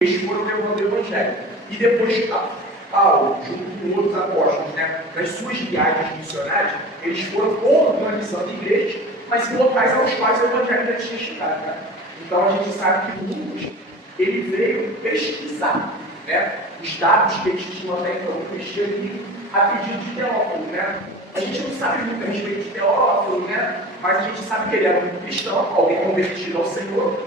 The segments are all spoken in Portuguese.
Eles foram levando o Evangelho. E depois, Paulo, junto com outros apóstolos, nas suas viagens missionárias, eles foram organizando igrejas, mas em locais aos quais o Evangelho já tinha chegado. Então a gente sabe que Lucas, ele veio pesquisar os dados que eles tinham até então no cristianismo a pedido de Teófilo. A gente não sabe muito a respeito de Teófilo, mas a gente sabe que ele era um cristão, alguém convertido ao Senhor,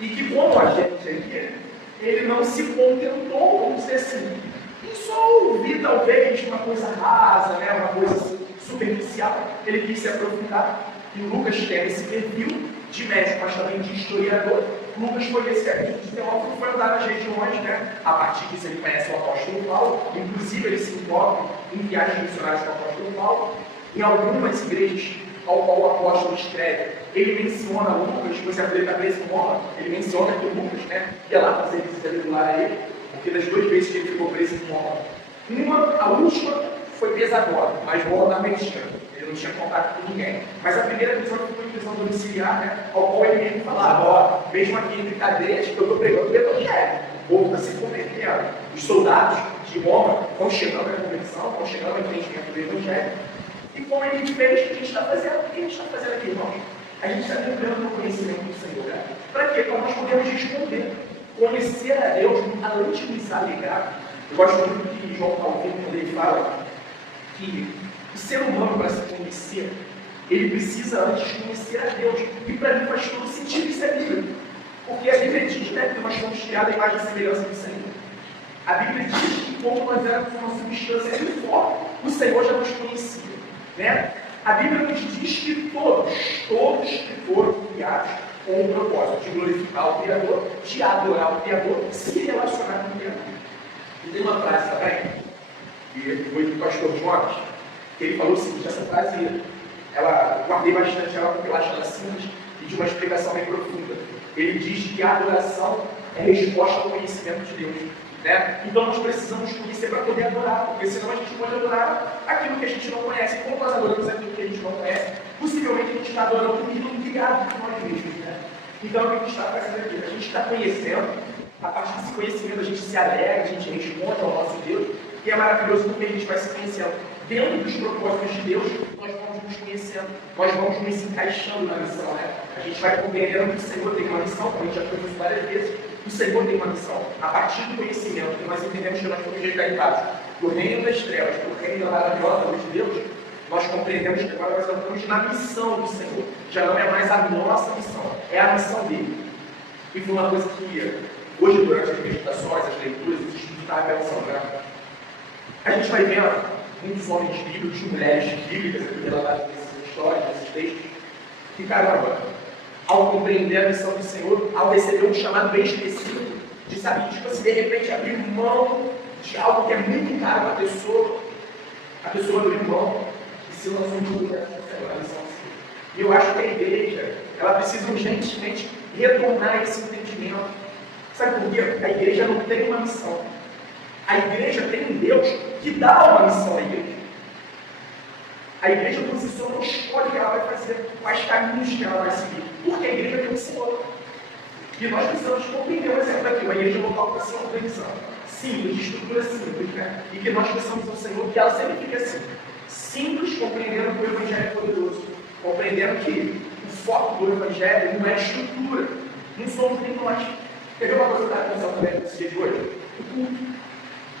e que como a gente aqui, ele não se contentou, vamos dizer assim, em só ouvir talvez uma coisa rasa, uma coisa superficial. Ele quis se aprofundar, e Lucas tem esse perfil de médico, mas também de historiador. Lucas foi esse acredito de Teófilo, foi andar nas regiões, a partir disso ele conhece o apóstolo Paulo, inclusive ele se envolve em viagens missionárias com o apóstolo Paulo. Em algumas igrejas ao qual o apóstolo escreve, ele menciona Lucas, pois ele está preso em Roma, ele menciona que Lucas ia lá fazer visita regular a ele, porque das 2 vezes que ele ficou preso em Roma, a última foi pesadora, mas Roma da Medicina, ele não tinha contato com ninguém. Mas a primeira prisão foi prisão domiciliar, ao qual ele mesmo falava, mesmo aqui entre cadeias, que eu estou pregando o Evangelho, o povo está se convertendo, os soldados de Roma estão chegando à conversão, estão chegando ao entendimento do Evangelho. E como ele fez, o que a gente está fazendo? O que a gente está fazendo aqui, irmãos? A gente está lembrando no conhecimento do Senhor. Para quê? Para nós podermos responder. Conhecer a Deus, além de nos alegrar. Eu gosto muito de João Calvino, quando ele fala que o ser humano, para se conhecer, ele precisa antes conhecer a Deus. E para mim faz todo sentido isso é bíblico. Porque a Bíblia diz que nós fomos criados à imagem e semelhança do Senhor. A Bíblia diz que como nós éramos uma substância informe, o Senhor já nos conhecia. A Bíblia nos diz que todos que foram criados com o propósito de glorificar o Criador, de adorar o Criador, se relacionar com o Criador. E tem uma frase também, que foi do pastor Jonas, que ele falou o seguinte: essa frase, guardei bastante ela porque eu acho ela simples e de uma explicação bem profunda. Ele diz que a adoração é resposta ao conhecimento de Deus. Então nós precisamos conhecer para poder adorar, porque senão a gente pode adorar aquilo que a gente não conhece. Como nós adoramos aquilo que a gente não conhece, possivelmente a gente está adorando um ídolo criado por nós mesmos. Então o que a gente está fazendo aqui? A gente está conhecendo, a partir desse conhecimento a gente se alegra, a gente responde ao nosso Deus, e é maravilhoso porque a gente vai se conhecendo. Dentro dos propósitos de Deus, nós vamos nos conhecendo, nós vamos nos encaixando na missão. A gente vai compreendendo que o Senhor tem uma missão, como a gente já fez isso várias vezes. O Senhor tem uma missão. A partir do conhecimento que nós entendemos que nós fomos rejeitados do reino das trevas, do reino da maravilhosa luz de Deus, nós compreendemos que agora nós estamos na missão do Senhor. Já não é mais a nossa missão, é a missão dele. E foi uma coisa que hoje, durante as meditações, as leituras, os estudos da revelação, a gente vai vendo muitos homens bíblicos, mulheres bíblicas aqui relatadas nessas histórias, nesses textos, que caramba, ao compreender a missão do Senhor, ao receber um chamado bem específico, de saber, de repente abrir mão de algo que é muito caro para a pessoa abrir mão e se lançou no mundo dessa missão. E eu acho que a igreja, ela precisa urgentemente retornar esse entendimento. Sabe por quê? A igreja não tem uma missão. A igreja tem um Deus que dá uma missão à igreja. A igreja por si só não escolhe o que ela vai fazer, quais caminhos que ela vai seguir, porque a igreja tem um Senhor. E nós precisamos compreender um exemplo aqui, uma igreja local para ser uma organização simples, de estrutura simples, e que nós precisamos do Senhor, que ela sempre fique assim, simples, compreendendo que o Evangelho é poderoso, compreendendo que o foco do Evangelho não é a estrutura, não somos nem nós. Quer ver uma coisa que eu estava pensando também nesse dia de hoje?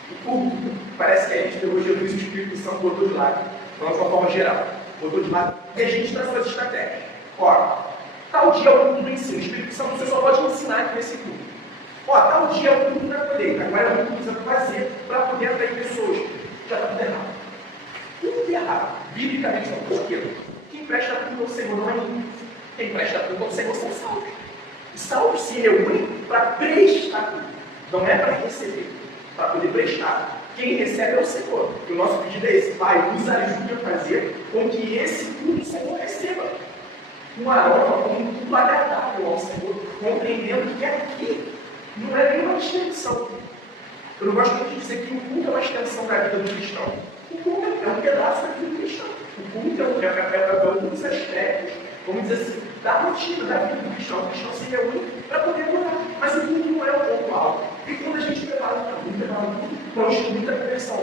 O culto, parece que a gente pegou Jesus e o Espírito Santo botou de lado. Então, de uma forma geral, botou de lado, e a gente traz suas estratégias. Ora, tal dia é o culto do ensino, o Espírito Santo você só pode ensinar aqui nesse culto. Tal dia é o culto da colheita, agora é o culto que você vai fazer para poder atrair pessoas. Já está tudo errado. Tudo errado. Biblicamente, não. Por quê? Quem presta culto ao Senhor não é ímpio. Quem presta culto ao Senhor são salvos. Os salvos se reúnem para prestar culto. Não é para receber, para poder prestar. Quem recebe é o Senhor. E o nosso pedido é esse: Pai, nos ajude a fazer com que esse culto o Senhor receba um aroma, como um culto agradável ao Senhor, compreendendo que aqui não é nenhuma extensão. Eu não gosto muito de dizer que o culto é uma extensão da vida do cristão. O culto é um pedaço da vida do cristão. O culto é um dos aspectos, vamos dizer assim, da rotina da vida do cristão. O cristão se reúne para poder adorar. Mas o culto não é o ponto alto. Nós muita perfeição.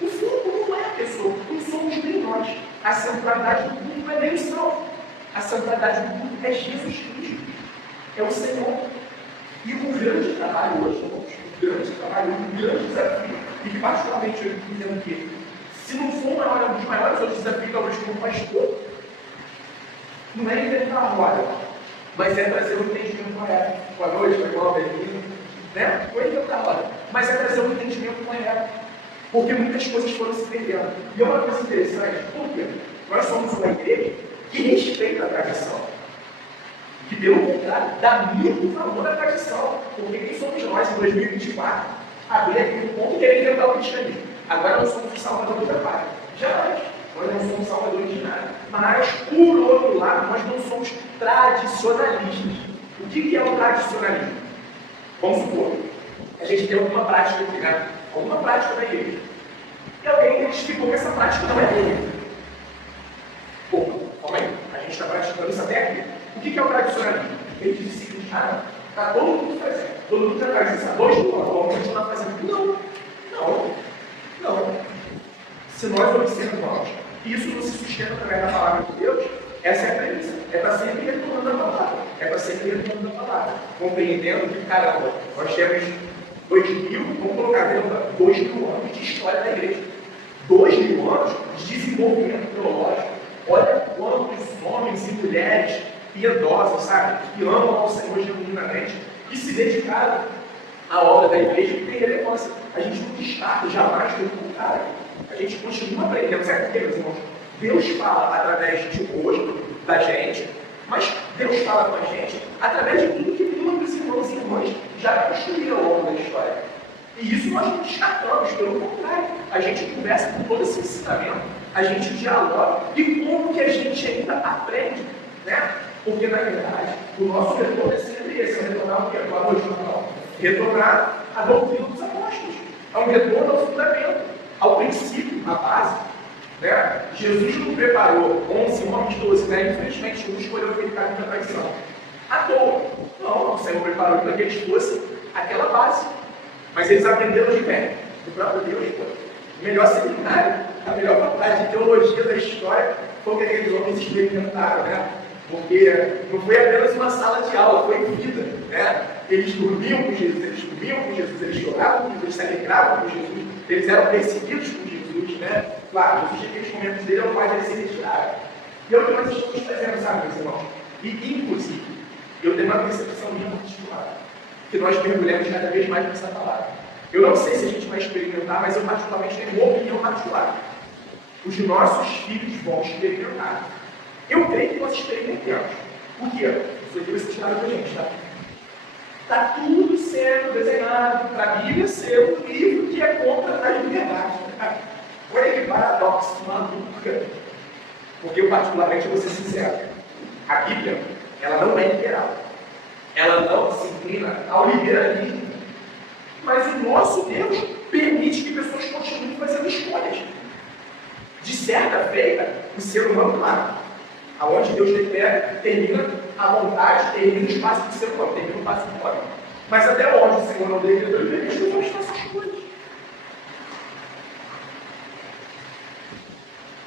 O foco não é a pessoa, não somos nem nós. A centralidade do culto não é nem o céu. A centralidade do culto é Jesus Cristo. É o Senhor. E o grande trabalho hoje, o grande desafio, e que particularmente eu entendo que, se não for um dos maiores outros desafios, talvez como pastor, não é inventar a roda, mas é trazer o entendimento correto. Boa noite, foi igual a Belina, né? Não é inventar a roda, mas é trazer o entendimento correto. Porque muitas coisas foram se perdendo. E é uma coisa interessante, porque nós somos uma igreja que respeita a tradição. Que, pelo contrário, dá muito valor à tradição. Porque quem somos nós em 2024? Abrir aqui um ponto e querer inventar o cristianismo. Agora nós somos os salvadores da pátria. Jamais. Nós não somos salvadores de nada. Mas, por outro lado, nós não somos tradicionalistas. O que é o tradicionalismo? Vamos supor, a gente tem alguma prática aqui, né? Alguma prática da igreja. E alguém identificou que essa prática não é dele. Pô, calma aí, a gente está praticando isso até aqui. O que é o tradicionalismo? Ele diz o seguinte: está todo mundo fazendo. Todo mundo já faz isso há 2 mil anos, vamos continuar fazendo. Não. Se nós observamos que isso não se sustenta através da palavra de Deus, essa é a premissa. É para sempre retornando a palavra. É para sempre retornando a palavra. Compreendendo que, caramba, nós temos 2.000, vamos colocar dentro, 2.000 anos de história da igreja. 2.000 anos de desenvolvimento teológico. Olha quantos homens e mulheres piedosos, sabe? Que amam ao Senhor genuinamente, que se dedicaram à obra da igreja, que tem relevância. A gente não descarta jamais do contrário. A gente continua aprendendo, sabe por quê, meus irmãos? Deus fala através de rosto da gente, mas Deus fala com a gente através de tudo que muitos irmãos e irmãs já construíram ao longo da história. E isso nós não descartamos, pelo contrário. A gente conversa com todo esse ensinamento, a gente dialoga, e como que a gente ainda aprende, né? Porque, na verdade, o nosso retorno é sempre esse: é retornar o quê? Retornar à doutrina dos apóstolos, a um retorno ao fundamento, ao princípio, à base. Né? Jesus não preparou 11 homens, 12, né? Infelizmente, não escolheu aquele caminho da traição à toa. Não, o Senhor preparou para que eles fossem aquela base. Mas eles aprenderam de quem? Do próprio Deus. O melhor seminário, a melhor faculdade de teologia da história foi o que aqueles homens experimentaram, né? Porque não foi apenas uma sala de aula, foi vida, né? Eles dormiam com Jesus, eles comiam com Jesus, eles choravam com Jesus, eles se alegravam com Jesus, eles eram perseguidos com Jesus, né? Claro, Jesus tinha aqueles momentos dele ao qual eles se retiraram. E é o que nós estamos fazendo, sabe, meus irmãos? E, inclusive, eu tenho uma percepção minha particular, que nós mergulhamos cada vez mais nessa palavra. Eu não sei se a gente vai experimentar, mas eu particularmente tenho uma opinião particular. Os nossos filhos vão experimentar. Eu creio que nós experimentemos. Por quê? Isso aqui vai ser tirado pra gente, tá? Está tudo sendo desenhado para a Bíblia ser um livro que é contra a liberdade. Olha que paradoxo, maluca. Porque eu particularmente vou ser sincero. A Bíblia, ela não é liberal. Ela não se inclina ao liberalismo. Mas o nosso Deus permite que pessoas continuem fazendo escolhas. De certa feita, o ser humano, claro, aonde Deus termina a vontade, termina o espaço do ser humano, termina o espaço do homem. Mas até onde o Senhor não deveria, Deus permite que os homens façam escolhas.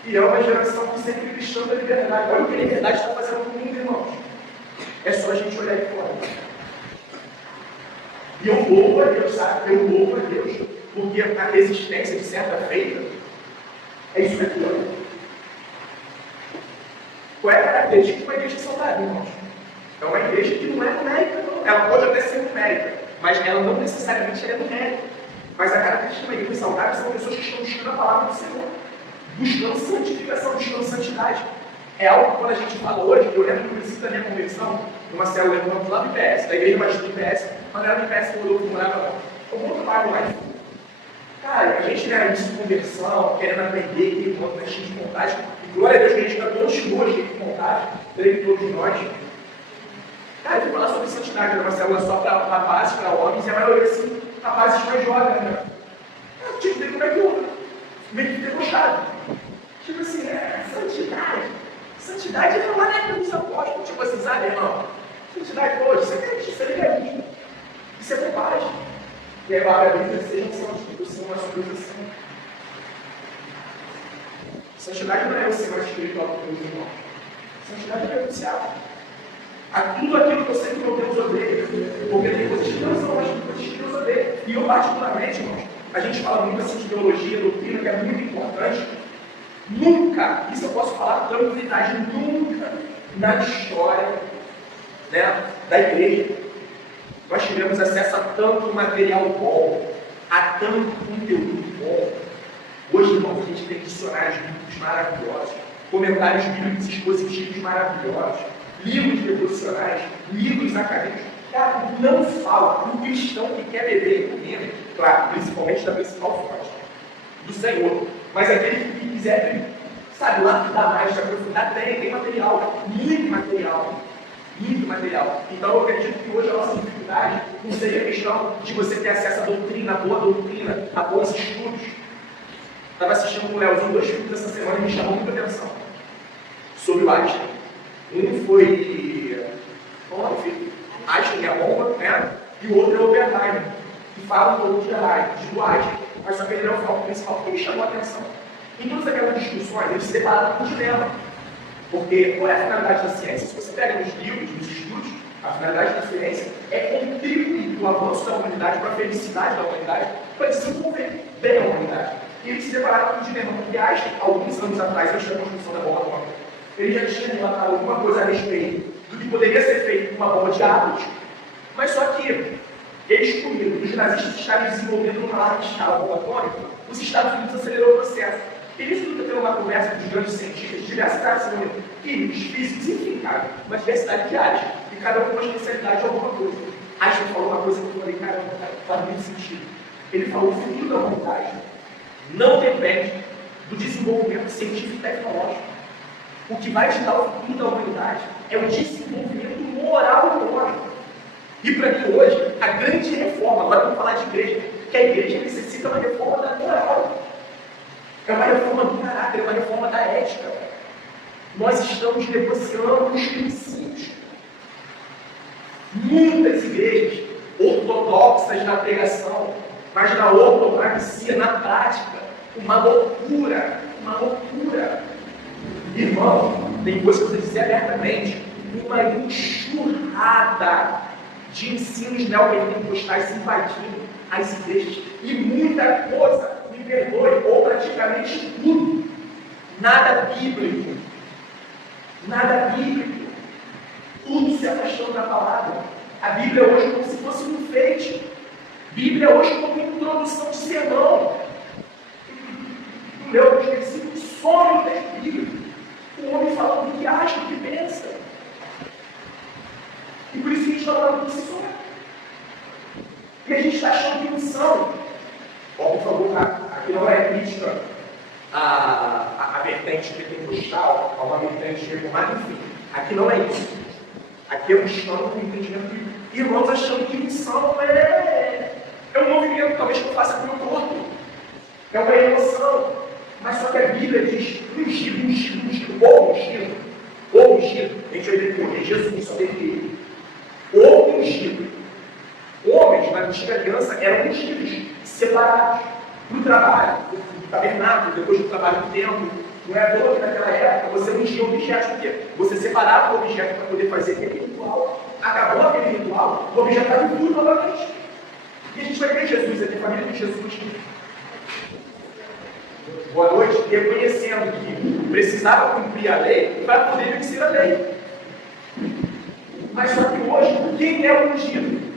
E é uma geração que sempre cristã da liberdade. Olha o que a liberdade está fazendo com o mundo, irmãos. É só a gente olhar aí fora. E eu louvo a Deus, sabe? Eu louvo a Deus, porque a resistência de certa feita é isso aqui, olha. Qual é a característica de uma igreja saudável, irmãos? É uma igreja que não é numérica, não. Ela pode até ser numérica, mas ela não necessariamente é numérica. Mas a característica de uma igreja saudável são pessoas que estão buscando a palavra do Senhor, buscando santificação, buscando santidade. É algo que quando a gente fala hoje, eu lembro do princípio da minha conversão, numa célula lá do IPS, da igreja mais do IPS, quando era no IPS, mudou que morava um outro bairro lá. Cara, a gente era início de conversão, querendo aprender, que enquanto nós tínhamos de vontade, e glória a Deus que a gente está continua cheio de vontade, creio todos nós. Cara, eu fui falar sobre santidade, era uma célula só para rapazes, para homens, e a maioria assim, rapazes mais jovens, né? Eu tinha que ver como é que eu meio que debochado. Tipo assim, santidade. Santidade é lá na época dos apóstolos, tipo assim, sabe, irmão? Santidade, pô, isso é legalismo. Isso é bobagem. E aí vai a Bíblia, sejam santos, porque o Senhor é nosso Deus é santo. Santidade não é você mais espiritual que Deus, irmão. Santidade é renunciar a tudo aquilo que eu sei que meu Deus odeia. Porque tem coisas que não são, mas tem coisas que Deus odeia. E eu, particularmente, irmãos, a gente fala muito assim de teologia, doutrina, que é muito importante. Nunca, isso eu posso falar com tranquilidade, nunca na história, né, da igreja nós tivemos acesso a tanto material bom, a tanto conteúdo bom. Hoje, irmãos, a gente tem dicionários bíblicos maravilhosos, comentários bíblicos expositivos maravilhosos, livros devocionais, livros acadêmicos. Cara, não fala um cristão que quer beber e comer, claro, principalmente da principal fonte, do Senhor. Mas aquele que quiser, sabe, lapidar mais, se aprofundar, tem material, muito material. Muito material. Então eu acredito que hoje a nossa dificuldade não seria a questão de você ter acesso à doutrina, a bons estudos. Estava assistindo com o Leozinho 2 filmes essa semana e me chamou muita atenção sobre o Einstein. Um foi Einstein é a bomba, né? E o outro é o Oppenheimer, que fala um pouco de Einstein, mas só que ele não é o foco principal, porque me chamou a atenção. Em todas aquelas discussões, eles se depararam com um dilema. Porque qual é a finalidade da ciência? Se você pega nos livros, nos estudos, a finalidade da ciência é contribuir para o avanço da humanidade, para a felicidade da humanidade, para desenvolver bem a humanidade. E eles se depararam com um dilema, porque Einstein, alguns anos atrás, antes da construção da bomba atômica, ele já tinha relatado alguma coisa a respeito do que poderia ser feito com uma bomba de átomos, mas só que eles comiam, os nazistas estavam desenvolvendo numa larga escala a bomba atômica, os Estados Unidos acelerou o processo. Eles tudo tendo uma conversa com os grandes cientistas, diversos caras, químicos, físicos, enfim, cara, uma diversidade de áreas, e cada um com uma especialidade de alguma coisa. Einstein falou uma coisa que eu falei, cara, faz muito sentido. Ele falou: o futuro da humanidade não depende do desenvolvimento científico e tecnológico. O que vai te dar o futuro da humanidade é o desenvolvimento moral e lógico. E para mim hoje, a grande reforma, agora vamos falar de igreja, que a igreja necessita uma reforma da moral. É uma reforma do caráter, é uma reforma da ética. Nós estamos negociando os princípios. Muitas igrejas ortodoxas na pregação, mas na ortopraxia, na prática, uma loucura, uma loucura. Irmão, tem coisa que você dizer abertamente, uma enxurrada de ensinos neopentecostais invadindo as igrejas, e muita coisa, me perdoe, ou praticamente tudo, nada bíblico, tudo se afastando da palavra. A Bíblia hoje é como se fosse um enfeite, Bíblia hoje como introdução de sermão. Meu versículo some o texto bíblico, o homem falando o que acha, o que pensa. E por isso que a gente está falando de missões. E a gente está achando que missão, por favor, aqui não é crítica a vertente pentecostal, a uma vertente reformada, enfim, aqui não é isso. Aqui é um estado com entendimento bíblico. Irmãos achando que missão é um movimento, talvez que eu faça com o meu corpo, é uma emoção, mas só que a Bíblia diz ungido, ou ungido, a gente vai ver que Jesus só teve ele, ou ungido. Homens na antiga aliança eram ungidos, separados para o trabalho, do tabernáculo, depois do trabalho do templo. Não é à toa que naquela época você ungia objetos, porque você separava o objeto para poder fazer aquele ritual. Acabou aquele ritual, o objeto estava tudo novamente. E a gente vai ver Jesus aqui, a família de Jesus. Boa noite, reconhecendo que precisava cumprir a lei para poder vencer a lei. Mas só que hoje, quem é o ungido?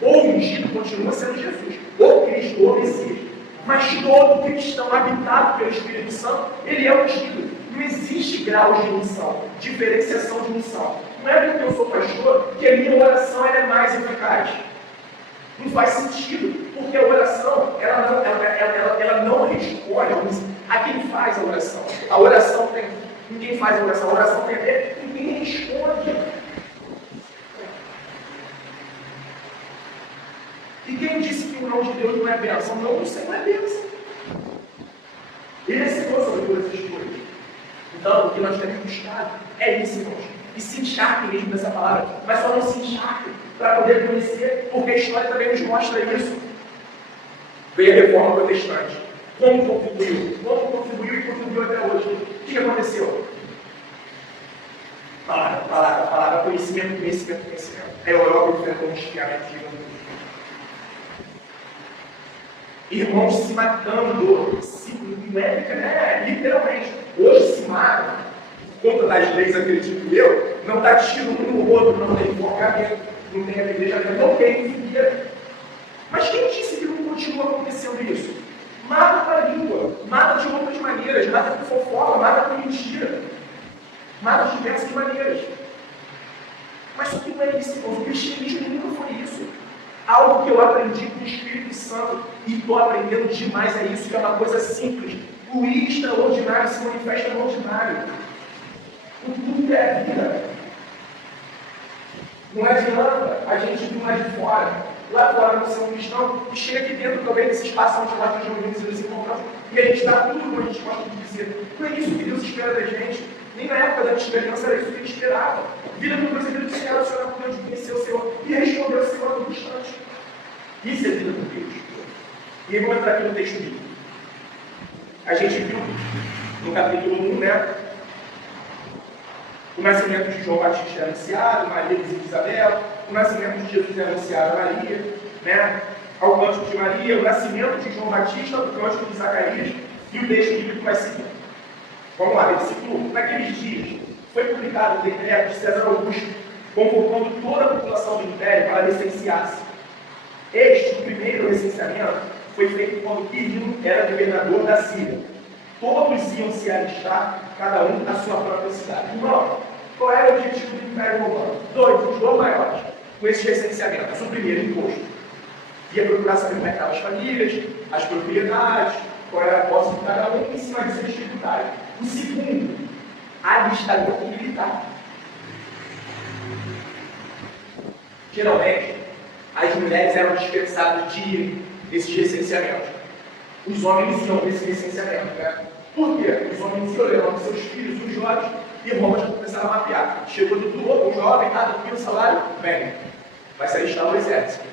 O ungido continua sendo Jesus, ou Cristo, ou Messias. Mas todo cristão habitado pelo Espírito Santo, ele é ungido. Não existe grau de unção, diferenciação de unção. Não é porque eu sou pastor que a minha oração é mais eficaz. Não faz sentido, porque a oração, ela não responde a quem faz a oração. A oração tem, ninguém faz a oração tem a ver com quem responde. E quem disse que o nome de Deus não é bênção? Não, o Senhor é bênção. Ele é Senhor sobre todas as coisas. Então, o que nós temos buscado é isso, irmãos. E se encharque mesmo dessa palavra, mas só não se encharque para poder conhecer, porque a história também nos mostra isso. Veio a reforma protestante. Como contribuiu? Como contribuiu e contribuiu até hoje? O que aconteceu? Palavra, conhecimento. A Europa enfrentou um esfriamento gigantesco. Irmãos se matando, literalmente. Hoje se matam, por conta das leis, acredito eu, não está tiro um no outro, não tem enforcamento, não tem apedrejamento, não tem figueira. Mas quem disse que não continua acontecendo isso? Mata com a língua, mata de outras maneiras, mata com fofoca, mata com mentira, mata de diversas maneiras. Mas só que não é isso, o cristianismo nunca foi isso. Algo que eu aprendi com o Espírito Santo e estou aprendendo demais é isso, que é uma coisa simples. O extraordinário se manifesta no ordinário. O tudo é a vida. Não adianta a gente vir lá de fora, lá fora não ser um cristão, e chega aqui dentro também desse espaço onde nós nos reunimos e nos encontramos, e a gente dá tudo como a gente gosta de dizer. Não é isso que Deus espera da gente. Nem na época da esperança era isso que ele esperava. Vida com Deus é vida de se relacionar com Deus, de conhecer o Senhor e responder ao Senhor a todo instante. Isso é vida com Deus. E aí vamos entrar aqui no texto bíblico. A gente viu no capítulo 1, né? O nascimento de João Batista é anunciado, Maria visita Isabel, o nascimento de Jesus é anunciado a Maria, né? Ao cântico de Maria, o nascimento de João Batista, o cântico de Zacarias, e o texto bíblico vai seguir. Vamos lá, versículo 1. Naqueles dias, foi publicado o decreto de César Augusto, convocando toda a população do império para licenciar-se. Este, o primeiro licenciamento, foi feito quando Quirino era governador da Síria. Todos iam se alistar, cada um na sua própria cidade. Irmão, qual era o objetivo do Império Romano? Os dois maiores, com esses licenciamentos. O primeiro, imposto. Ia procurar saber como é que estavam as famílias, as propriedades, qual era a posse de cada um, e em cima disso eles tributaram. O segundo, alistamento militar. Geralmente, as mulheres eram dispensadas de ir nesses licenciamentos. Os homens iam nesse licenciamento, né? Por quê? Os homens iam levando seus filhos, os jovens, e Roma já começaram a mapear. Chegou do outro, um jovem, tranquilo, salário, vem. Vai se alistar no exército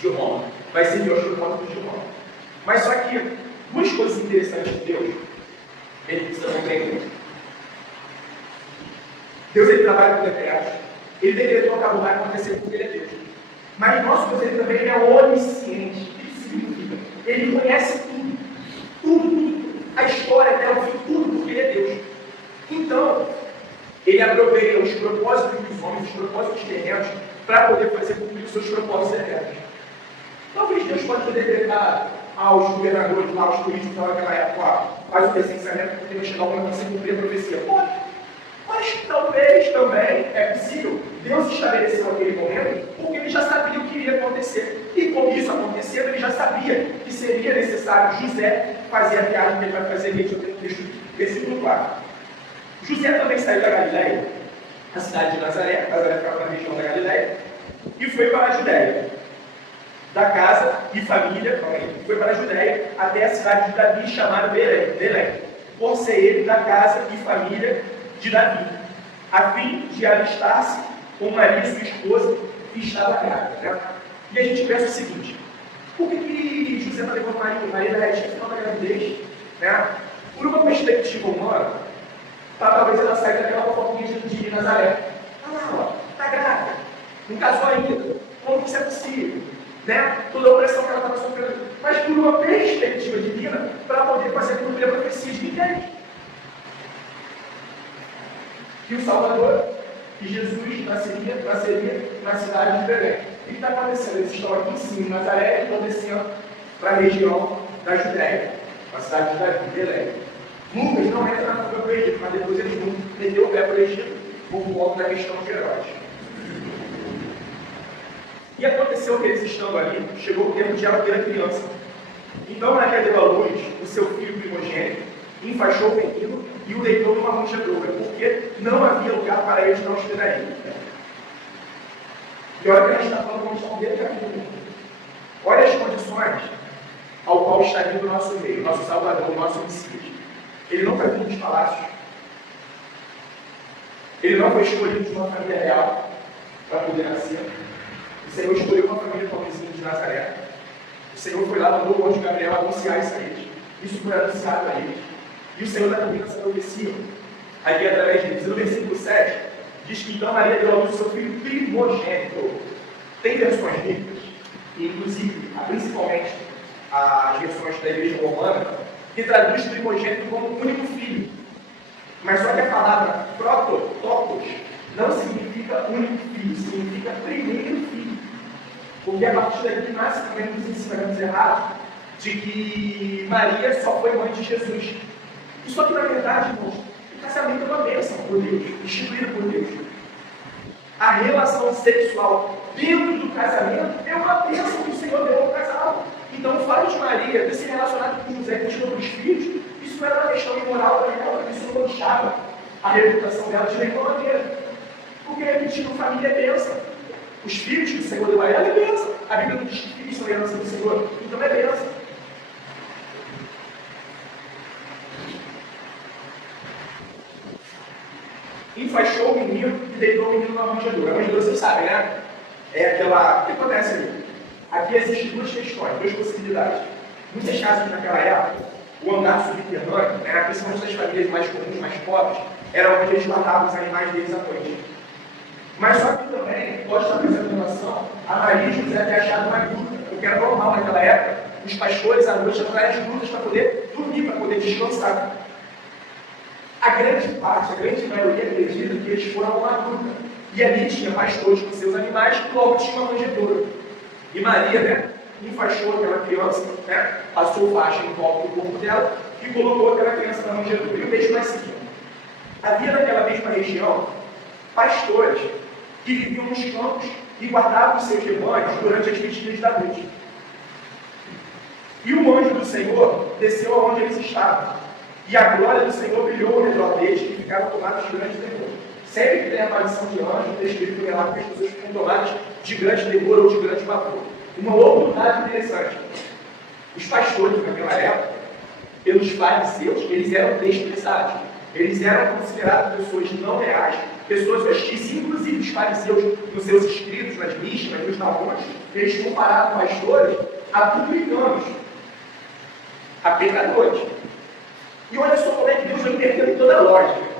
de Roma. Vai seguir os propósitos de Roma. Mas só que, duas coisas interessantes de Deus, ele precisa compreender. Deus, ele trabalha com decretos. Ele decretou que a vai acontecer porque ele é Deus. Mas nosso Deus, ele também é onisciente. O que isso significa? Ele conhece tudo. Tudo. A história até o fim, tudo, porque ele é Deus. Então, ele aproveita os propósitos dos homens, os propósitos terrenos, para poder fazer cumprir os seus propósitos eternos. Talvez Deus pode decretar aos governadores, aos políticos naquela época, ó, faz o licenciamento porque vai chegar o momento de você cumprir a profecia. Pode. Mas talvez também é possível Deus estabeleceu aquele momento porque ele já sabia o que iria acontecer. E como isso aconteceu, ele já sabia que seria necessário José fazer a viagem que ele vai fazer aqui no texto, versículo 4. José também saiu da Galileia, a cidade de Nazaré, Nazaré ficava na região da Galileia, e foi para a Judéia, da casa e família, foi para a Judéia, até a cidade de Davi, chamada Belém, por ser ele da casa e família de Davi, a fim de alistar-se com Maria, sua esposa, que estava grávida. Né? E a gente pensa o seguinte: por que José está levando Maria da região da gravidez? Né? Por uma perspectiva humana, talvez ela saia daquela fofoquinha de Nazaré. Está grávida, não casou ainda, como que isso é possível? Né? Toda a opressão que ela estava sofrendo. Mas por uma perspectiva divina, para poder fazer cumprir a profecia de ninguém. Que o Salvador, que Jesus nasceria na cidade de Belém. O que está acontecendo? Eles estão aqui em cima, em Nazaré, e estão descendo para a região da Judéia, a cidade de Davi, Belém. Lucas não entra na fuga para o Egito, mas depois eles vão meter o pé para o Egito por volta da questão de Herodes. E aconteceu que eles estando ali, chegou o tempo de ela ter a criança. Então Maria deu à luz o seu filho primogênito, enfaixou o menino e o deitou numa manjedoura, porque não havia lugar para eles na hospedaria. E olha o que a gente está falando quando estamos dentro do capítulo 1. Olha as condições ao qual está vindo o nosso meio, o nosso Salvador, o nosso Messias. Ele não está vindo dos palácios. Ele não foi escolhido de uma família real para poder nascer. O Senhor escolheu uma família pobrezinha de Nazaré. O Senhor foi lá, mandou o anjo Gabriel anunciar isso a eles. Isso foi anunciado a eles. E o Senhor está cumprindo essa profecia aqui através deles. E no versículo 7, diz que então Maria deu à luz o seu filho primogênito. Tem versões bíblicas, inclusive, principalmente as versões da Igreja Romana, que traduz primogênito como único filho. Mas só que a palavra prototokos não significa único filho, significa primeiro filho. Porque a partir daqui nasce também dos ensinamentos errados de que Maria só foi mãe de Jesus. Isso aqui, na verdade, irmãos, o casamento é uma bênção por Deus, instituído por Deus. A relação sexual dentro do casamento é uma bênção que o Senhor deu ao casal. Então, o fato de Maria ter se relacionado com José e ter outros filhos, isso não era uma questão imoral para ela, isso não manchava a reputação dela de nenhuma maneira. Porque repetindo, família é bênção. Os filhos que o Senhor deu a ela é bênção. A Bíblia não diz que filhos são herança do Senhor, então é bênção. Enfaixou o menino e deitou o menino na manjedoura. A manjedoura, vocês sabem, né? É aquela... O que acontece ali? Aqui existem duas questões, duas possibilidades. Muitas casas naquela época, o andar subterrâneo, né, principalmente das famílias mais comuns, mais pobres, era onde eles guardavam os animais deles à noite. Mas só que também pode estar prestando relação a Maria e José ter achado uma gruta, porque era normal naquela época, os pastores à noite atrás de grutas para poder dormir, para poder descansar. A grande parte, a grande maioria acredita que eles foram a uma gruta. E ali tinha pastores com seus animais e logo tinha uma manjedoura. E Maria, né, enfaixou aquela criança, né, passou faixa em volta do corpo dela e colocou aquela criança na manjedoura. E o mesmo é assim. Havia naquela mesma região pastores que viviam nos campos e guardavam os seus rebanhos durante as vigílias da noite. E o anjo do Senhor desceu aonde eles estavam. E a glória do Senhor brilhou ao redor deles e ficaram tomados de grande temor. Sempre que tem a aparição de anjo, o Espírito relata que as pessoas ficam tomadas de grande temor ou de grande pavor. Uma outra dado interessante. Os pastores naquela época, pelos fariseus, eles eram desprezados. Eles eram considerados pessoas não reais, pessoas hostis. Inclusive os fariseus, nos seus escritos, nas Mishnah, nos Talmudes, eles comparavam pastores a publicanos, a pecadores. E olha só como é que Deus vai invertendo toda a lógica.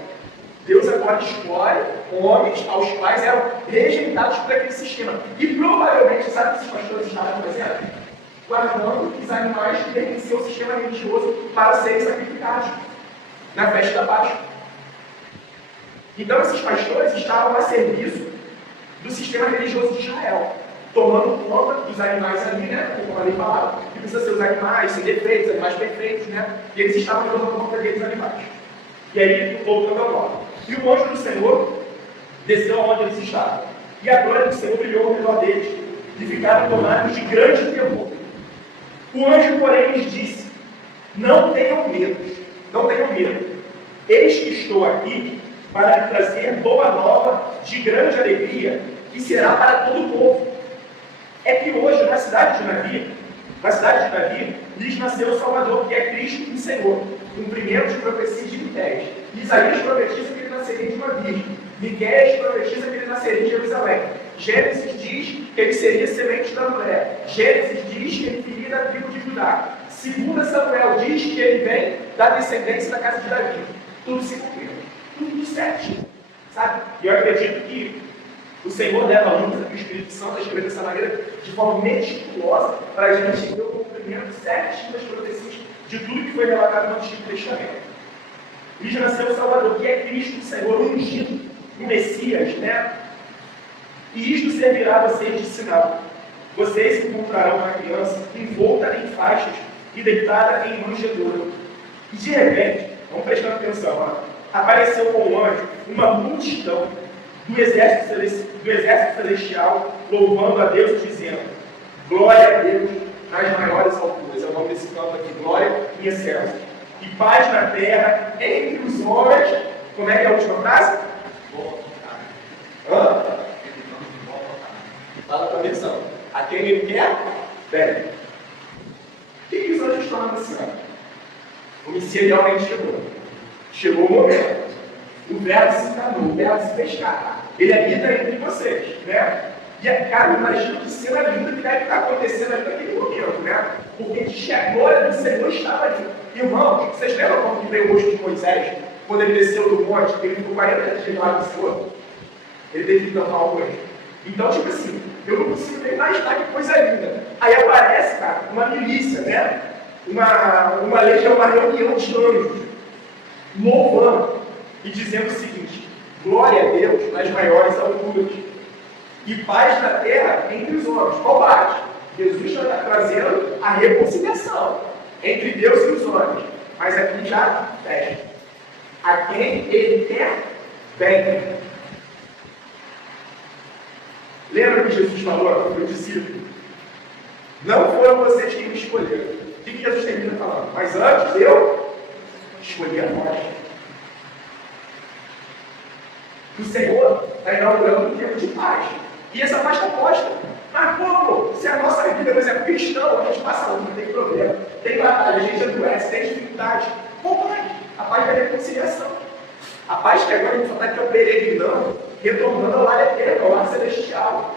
Deus agora escolhe homens aos quais eram rejeitados por aquele sistema. E provavelmente, sabe o que esses pastores estavam fazendo? Guardando os animais que pertenciam ao sistema religioso para serem sacrificados na festa da Páscoa. Então esses pastores estavam a serviço do sistema religioso de Israel, tomando conta dos animais ali, né? Como ali falava, que precisa ser os animais sem defeitos, animais perfeitos, né? E eles estavam tomando conta daqueles animais. E aí, voltando agora. E o anjo do Senhor desceu aonde eles estavam. E a glória do Senhor brilhou ao redor deles. E ficaram tomados de grande temor. O anjo, porém, lhes disse: não tenham medo. Não tenham medo. Eis que estou aqui para trazer boa nova de grande alegria, que será para todo o povo. É que hoje, na cidade de Davi, lhes nasceu o Salvador, que é Cristo o Senhor. Cumprimento de profecia de Miqueias. Isaías profetiza que ele nasceria de uma virgem. Miqueias profetiza que ele nasceria de Jerusalém. Gênesis diz que ele seria semente da mulher. Gênesis diz que ele viria da tribo de Judá. Segunda Samuel diz que ele vem da descendência da casa de Davi. Tudo se cumpriu. Tudo certinho. Sabe? E eu acredito que o Senhor leva a luz, que o Espírito Santo escreveu dessa maneira, de forma meticulosa, para a gente ver o cumprimento certinho das profecias de tudo que foi relatado no Antigo Testamento. E já nasceu o Salvador, que é Cristo, o Senhor ungido, o Messias, né? E isto servirá a vocês de sinal. Vocês encontrarão uma criança envolta em faixas e deitada em manjedoura. E de repente, vamos prestando atenção, ó, apareceu com o anjo uma multidão do exército celestial, louvando a Deus, dizendo: glória a Deus nas maiores alturas. É o nome desse canto aqui: glória em excelso. E paz na terra entre os homens. Como é que é a última frase? Fala para a versão. A quem ele quer, bem. O que os anjos estão anunciando? O Messias realmente chegou. Chegou o momento. O verbo se encarnou, o verbo se fez carne. Ele habita entre vocês, né? E, cara, imagina que cena linda que deve estar acontecendo ali naquele momento, né? diz que a glória do Senhor estava ali. Irmãos, vocês lembram como que veio o rosto de Moisés, quando ele desceu do monte, ele ficou 40 dias lá no Senhor? Ele teve que tampar o rosto. Então, tipo assim, eu não consigo nem imaginar que coisa linda. Aí aparece, cara, uma milícia, né? Uma legião, uma reunião de anjos, louvando e dizendo o seguinte: glória a Deus nas maiores alturas e paz na terra entre os homens. Qual paz? Jesus está trazendo a reconciliação entre Deus e os homens. Mas aqui já fecha. A quem ele quer bem. Lembra que Jesus falou para o discípulo? Não foram vocês quem me escolheram. O que Jesus termina falando? Mas antes eu escolhi a vós. O Senhor está inaugurando um tempo de paz. E essa paz está posta. Mas como? Se a nossa vida, por exemplo, cristão, a gente passa luta, tem problema, tem batalha, a gente adoece, tem dificuldade. Qual paz? A paz da reconciliação. A paz que agora a gente só está aqui peregrinando, retornando ao lar eterno, ao lar celestial.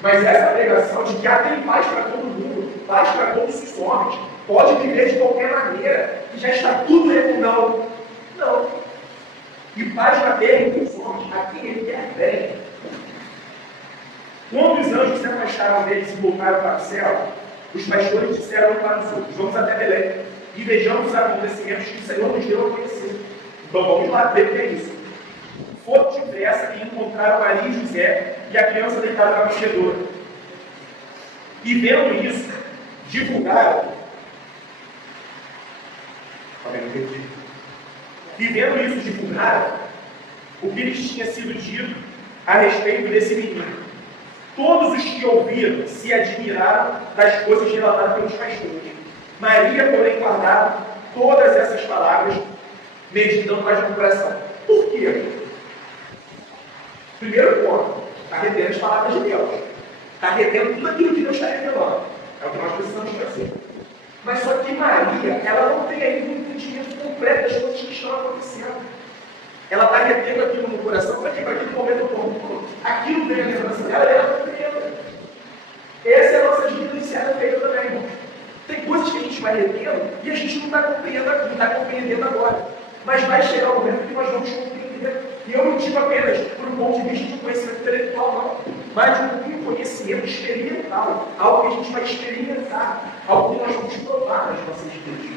Mas essa pregação de que tem paz para todo mundo, paz para todos os homens, pode viver de qualquer maneira, que já está tudo não. Não. E paz na terra entre os homens, a quem ele quer bem. Quando os anjos se afastaram deles e voltaram para o céu, os pastores disseram para os outros: vamos até Belém e vejamos os acontecimentos que o Senhor nos deu a conhecer. Então vamos lá ver o que é isso. Foram depressa e encontraram Maria e José e a criança deitada na manjedoura. E vendo isso, divulgaram. E vendo isso, divulgaram o que lhes tinha sido dito a respeito desse menino. Todos os que ouviram se admiraram das coisas relatadas pelos pastores. Maria, porém, guardava todas essas palavras, meditando mais no coração. Por quê? Primeiro ponto, está retendo as palavras de Deus. Está retendo tudo aquilo que Deus está revelando. É o que nós precisamos fazer. Mas só que Maria, ela não tem ainda um entendimento completo das coisas que estão acontecendo. Ela está retendo aquilo no coração para que aquele momento oportuno, aquilo vem a lembrança dela e ela compreenda. Essa é a nossa vida iniciada feita também, irmão. Tem coisas que a gente vai retendo e a gente não está compreendendo agora. Mas vai chegar o momento que nós vamos compreender. E eu não digo apenas por um ponto de vista de conhecimento intelectual, não. Mas de um conhecimento experimental. Algo que a gente vai experimentar. Algo que nós vamos provar nas nossas vidas.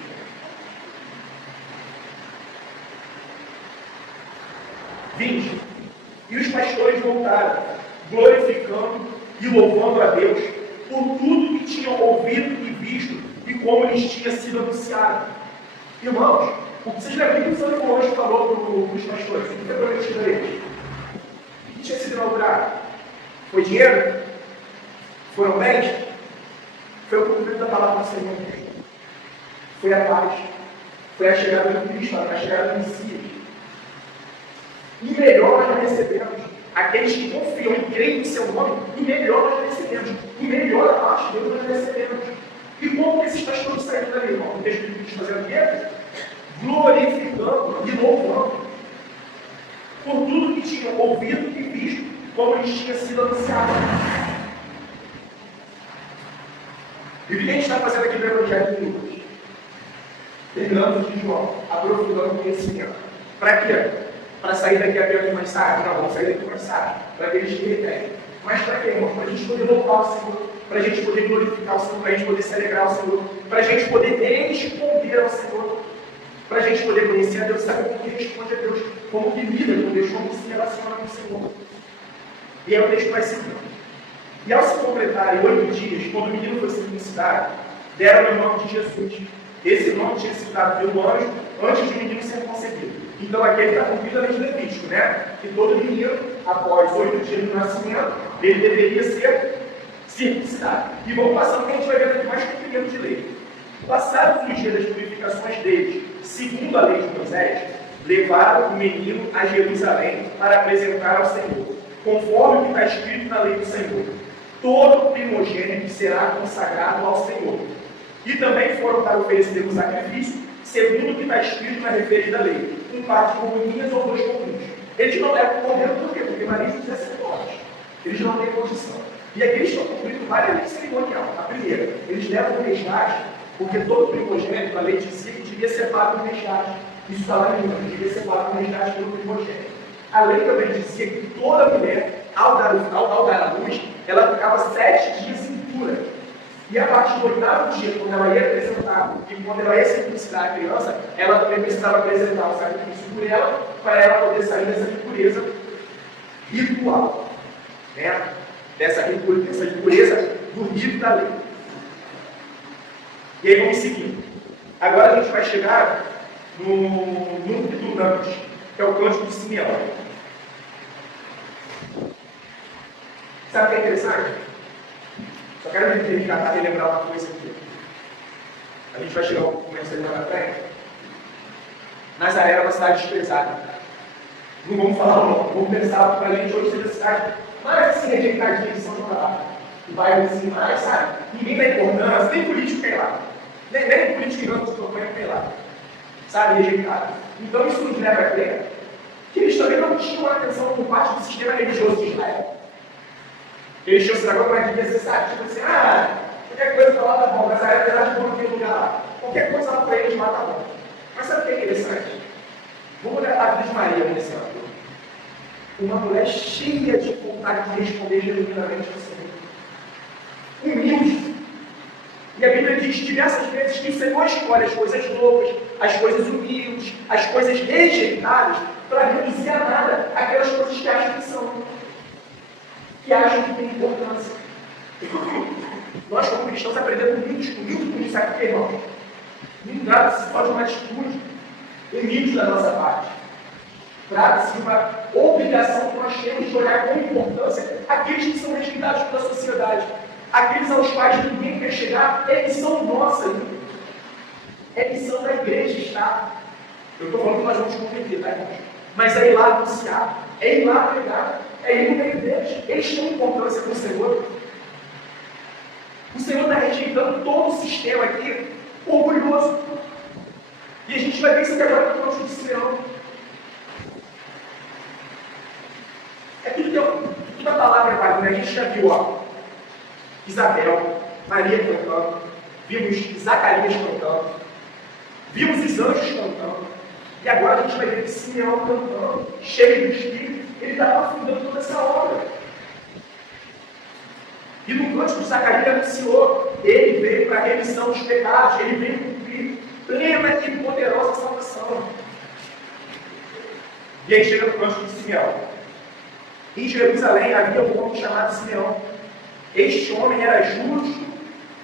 E os pastores voltaram, glorificando e louvando a Deus por tudo que tinham ouvido e visto e como lhes tinha sido anunciado. Irmãos, o que vocês lembram que o Senhor hoje falou para os pastores? O que foi prometido a eles? O que tinha sido inaugurado? Foi dinheiro? Foram bens? Foi o cumprimento da palavra do Senhor. Foi a paz. Foi a chegada do Cristo, a chegada do Messias. E melhor nós já recebemos. Aqueles que confiam e creem em seu nome, e melhor nós já recebemos. E melhor a parte de Deus nós já recebemos. E como que esses pastores saíram dali, irmão? O texto bíblico fazendo o quê? Glorificando e louvando. Por tudo que tinham ouvido e visto, como lhes tinha sido anunciado. E o que a gente está fazendo aqui no Evangelho de Lucas? Terminando de João, aprofundando o conhecimento. Para quê? Para sair daqui apenas mais sábio? Não, vamos sair daqui mais sábio. Para aqueles que retêm. Mas para quê, irmão? Para a gente poder louvar o Senhor. Para a gente poder glorificar o Senhor. Para a gente poder celebrar o Senhor. Para a gente poder responder ao Senhor. Para a gente poder conhecer a Deus, saber como que responde a Deus. Como que lida com Deus, como se relaciona com o Senhor. E aí o texto vai seguir. E ao se completarem 8 dias, quando o menino foi circuncidado, deram o nome de Jesus. Esse nome tinha sido dado pelo anjo antes de o menino ser concebido. Então aqui ele está cumprindo a lei de Levítico, né? Que todo menino, após 8 dias do nascimento, ele deveria ser circuncidado. E vamos passando que a gente vai ver aqui mais cumprimento de lei. Passados os dias das purificações deles, segundo a lei de Moisés, levaram o menino a Jerusalém para apresentar ao Senhor, conforme o que está escrito na lei do Senhor. Todo primogênito será consagrado ao Senhor. E também foram para oferecer o sacrifício, segundo o que está escrito na referida lei, um par de corvinhas ou 2 corvinhos. Eles não levam o cordeiro por quê? Porque Maria e José são mortos. Eles não têm condição. E aqui eles estão cumprindo várias leis cerimoniais. A primeira, eles levam o resgate, porque todo primogênito, a lei dizia que devia ser pago o resgate. Isso está lá em Números, devia ser pago o resgate pelo primogênito. A lei também dizia que toda mulher, ao dar à luz, ela ficava 7 dias impura. E a partir do 8º dia, quando ela ia apresentar, e quando ela ia circuncidar a criança, ela também precisava apresentar o sacrifício por ela, para ela poder sair dessa impureza ritual. Né? Dessa impureza do rito da lei. E aí vamos seguindo. Agora a gente vai chegar no Dunamis, que é o cântico de Simeão. Sabe o que é interessante? Só quero me lembrar uma coisa aqui. A gente vai chegar um pouco mais ali na frente. Nazaré era uma cidade desprezada. Não vamos falar não, vamos pensar para a gente hoje seja a cidade mais assim, rejeitadinha de São João. O bairro assim, mais, sabe? Ninguém dá importância, nem político tem lá. Nem político em ramos de campanha tem lá. Sabe, rejeitado. Então isso nos leva a crer que eles também não tinham atenção por parte do sistema religioso de Israel. Eles tinham sinagoga, mas devia ser, sabe? Tipo assim, qualquer coisa para lá tá bom, mas a apesar de bom não tem lugar lá. Qualquer coisa lá para eles lá tá bom. Mas sabe o que é interessante? Vamos olhar a vida de Maria nesse ano. Uma mulher cheia de vontade de responder genuinamente ao Senhor. Humilde. E a Bíblia diz diversas vezes que o Senhor escolhe as coisas loucas, as coisas humildes, as coisas rejeitadas, para reduzir a nada aquelas coisas que acham que são, que acham que têm importância. Nós, como cristãos, aprendemos muito com isso aqui, irmãos. Não trata-se só de uma atitude humilde da nossa parte. Trata-se de uma obrigação que nós temos de olhar com importância aqueles que são rejeitados pela sociedade. Aqueles aos quais ninguém quer chegar, é missão nossa. É missão da igreja estar. Eu estou falando que nós vamos converter, tá, irmãos? Mas é ir lá anunciar, é ir lá pregar, é ir no meio deles. Eles têm importância com o Senhor. O Senhor está rejeitando todo o sistema aqui, orgulhoso. E a gente vai ver isso aqui agora no próximo de Simeão. É tudo a palavra vai, né? A gente já viu, Isabel, Maria cantando, vimos Zacarias cantando, vimos os anjos cantando, e agora a gente vai ver Simeão cantando, cheio do Espírito, ele está aprofundando toda essa obra. E no cântico de Zacarias anunciou, ele veio para a remissão dos pecados, ele veio cumprir plena e poderosa salvação. E aí chega no cântico de Simeão. Em Jerusalém havia um homem chamado Simeão. Este homem era justo